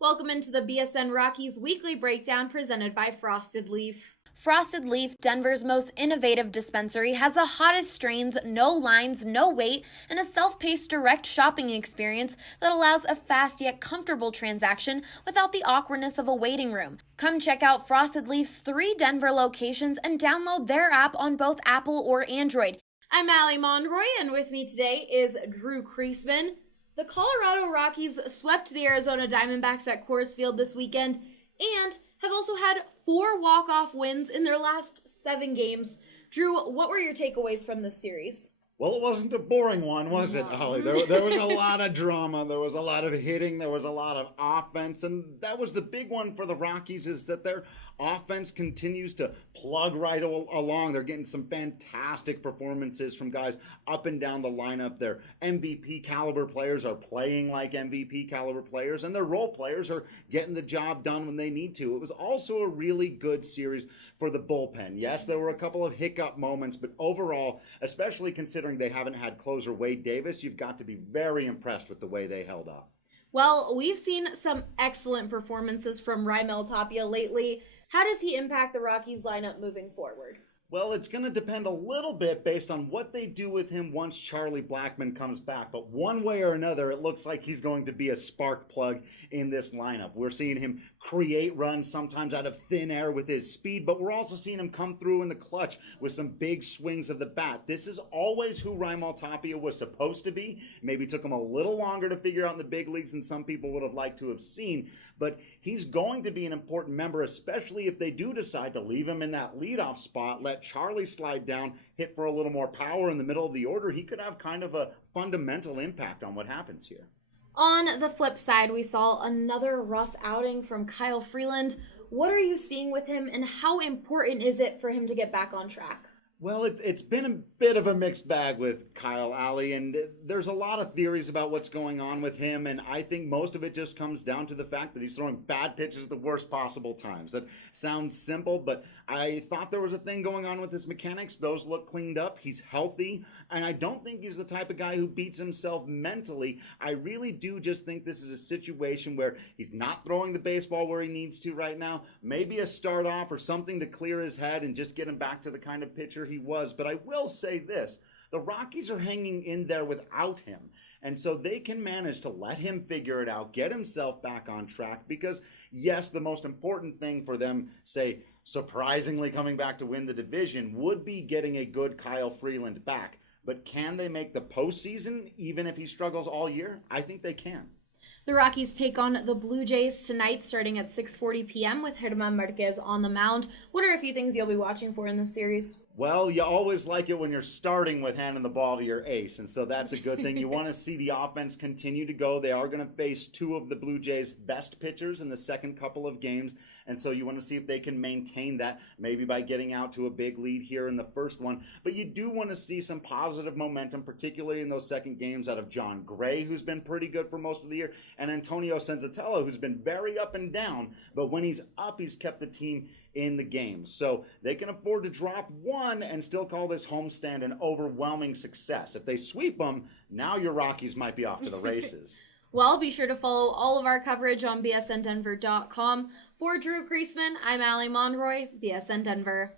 Welcome into the BSN Rockies Weekly Breakdown presented by Frosted Leaf. Frosted Leaf, Denver's most innovative dispensary, has the hottest strains, no lines, no wait, and a self-paced direct shopping experience that allows a fast yet comfortable transaction without the awkwardness of a waiting room. Come check out Frosted Leaf's 3 Denver locations and download their app on both Apple or Android. I'm Allie Monroy, and with me today is Drew Kreisman. The Colorado Rockies swept the Arizona Diamondbacks at Coors Field this weekend and have also had 4 walk-off wins in their last 7 games. Drew, what were your takeaways from this series? Well, it wasn't a boring one, was it, Holly? There was a lot of drama. There was a lot of hitting. There was a lot of offense. And that was the big one for the Rockies, is that their offense continues to plug right along. They're getting some fantastic performances from guys up and down the lineup. Their MVP caliber players are playing like MVP caliber players, and their role players are getting the job done when they need to. It was also a really good series for the bullpen. Yes, there were a couple of hiccup moments, but overall, especially considering they haven't had closer Wade Davis, you've got to be very impressed with the way they held up. Well, we've seen some excellent performances from Rimel Tapia lately. How does he impact the Rockies lineup moving forward? Well, it's going to depend a little bit based on what they do with him once Charlie Blackmon comes back. But one way or another, it looks like he's going to be a spark plug in this lineup. We're seeing him create runs sometimes out of thin air with his speed, but we're also seeing him come through in the clutch with some big swings of the bat. This is always who Rimel Tapia was supposed to be. Maybe took him a little longer to figure out in the big leagues than some people would have liked to have seen, but he's going to be an important member, especially if they do decide to leave him in that leadoff spot, let Charlie slide down, hit for a little more power in the middle of the order. He could have kind of a fundamental impact on what happens here. On the flip side, we saw another rough outing from Kyle Freeland. What are you seeing with him, and how important is it for him to get back on track? Well, it's been a bit of a mixed bag with Kyle, Allie, and there's a lot of theories about what's going on with him, and I think most of it just comes down to the fact that he's throwing bad pitches at the worst possible times. That sounds simple, but I thought there was a thing going on with his mechanics. Those look cleaned up. He's healthy, and I don't think he's the type of guy who beats himself mentally. I really do just think this is a situation where he's not throwing the baseball where he needs to right now. Maybe a start off or something to clear his head and just get him back to the kind of pitcher he was. But I will say this, the Rockies are hanging in there without him, and so they can manage to let him figure it out, get himself back on track, because yes, the most important thing for them, say surprisingly coming back to win the division, would be getting a good Kyle Freeland back. But can they make the postseason even if he struggles all year? I think they can. The Rockies take on the Blue Jays tonight starting at 6:40 p.m. with Rimel Marquez on the mound. What are a few things you'll be watching for in this series? Well, you always like it when you're starting with handing the ball to your ace, and so that's a good thing. You want to see the offense continue to go. They are going to face 2 of the Blue Jays' best pitchers in the second couple of games, and so you want to see if they can maintain that, maybe by getting out to a big lead here in the first one. But you do want to see some positive momentum, particularly in those second games, out of John Gray, who's been pretty good for most of the year, and Antonio Senzatella, who's been very up and down, but when he's up, he's kept the team in the game. So they can afford to drop 1 and still call this homestand an overwhelming success. If they sweep them, now your Rockies might be off to the races. Well, be sure to follow all of our coverage on bsndenver.com. For Drew Kreisman, I'm Allie Monroy, BSN Denver.